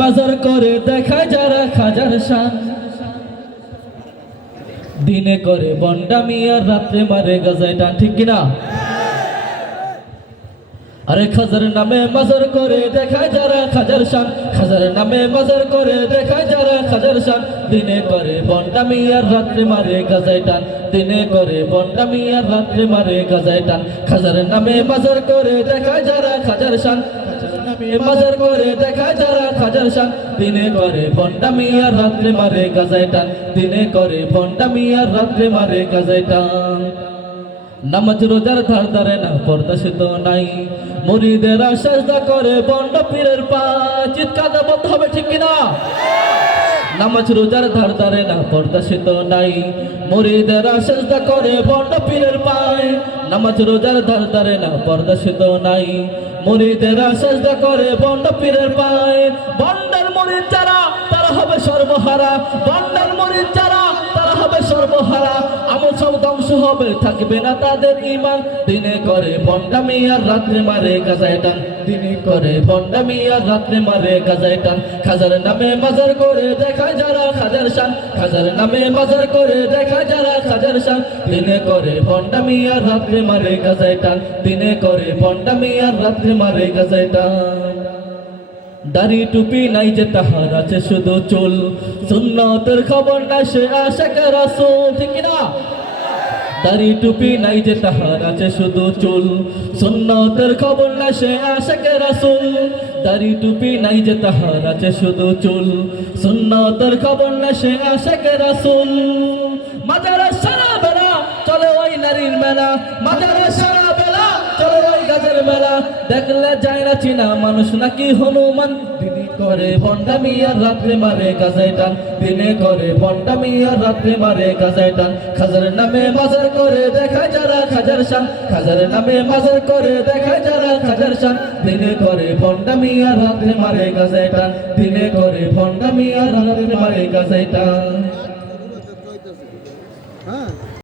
মাজার করে দেখায় যারা খাজার শান, দিনে করে বন্ডামি আর রাত্রে মারে গাজায় টান, ঠিক কিনা? আরে খাজার নামে মাজার করে দেখায় যারা খাজার শান, খাজার নামে মাজার করে দেখায় যারা খাজার শান, দিনে করে বন্ডামি আর রাত্রে মারে গাজায় টান, দিনে করে বন্ডামি আর রাত্রে মারে গাজায় টান। খাজার নামে মাজার করে দেখায় যারা খাজার শান, মাজার করে দেখায় যারা খাজার শান, দিনে করে বন্ডামি আর রাত্রে মারে গাজায় টান, দিনে করে বন্ডামি আর রাত্রে মারে গাজায় টান। নামাজ রোজার ধার ধারে না, পর্দা সে তো নাই, মুরিদেরা সেজদা করে বন্ড পীরের পায়, চিৎকার বন্ধ হবে, ঠিক কিনা? নামাজ রোজার ধার ধারে না, পর্দা সে তো নাই, মুরিদেরা সেজদা করে বন্ড পীরের পায়। নামাজ রোজার ধার ধারে না, পর্দা সে তো নাই, মুরিদেরা সেজদা করে বন্ড পীরের পায়। বন্ডের মুরিদ যারা তারা হবে সর্বহারা, বন্ডের মুরিদ যারা তারা হবে সর্বহারা, আমল সব ধ্বংস হবে, থাকবে না তাদের ঈমান। দিনে করে বন্ডামি আর রাত্রে মারে গাজায় টান, দিনে করে বন্ডামি আর রাত্রে মারে গাজায় টান। খাজার নামে মাজার করে দেখায় যারা খাজার শান, খাজার নামে মাজার করে দেখায় যারা খাজার শান, দিনে করে বন্ডামি আর রাত্রে মারে গাজায় টান, দিনে করে বন্ডামি আর রাত্রে মারে গাজায় টান। দাড়ি টুপি নাই যে তাহার আছে শুধু চুল, সুন্নতের খবর না সে আশিক রাসূল, ঠিক না? দাড়ি টুপি নাই যে তাহার আছে শুধু চুল, সুন্নতের খবর না সে আশিক রাসূল। দাড়ি টুপি নাই যে তাহার আছে শুধু চুল, সুন্নতের খবর না সে আশিক রাসূল। মাজারে সারা বেলা চলে ওই নারীর মেলা, মাজারে সারা বেলা চলে ওই গাছের মেলা, দেখলে যায় না চিনা মানুষ নাকি হনুমান। দিনে করে বন্ডামি আর রাত্রে মারে গাজায় টান, দিনে করে বন্ডামি আর রাত্রে মারে গাজায় টান। খাজার নামে মাজার করে দেখায় যারা খাজার শান, খাজার নামে মাজার করে দেখায় যারা খাজার শান, দিনে করে বন্ডামি আর রাত্রে মারে গাজায় টান, দিনে করে বন্ডামি আর রাত্রে মারে গাজায় টান।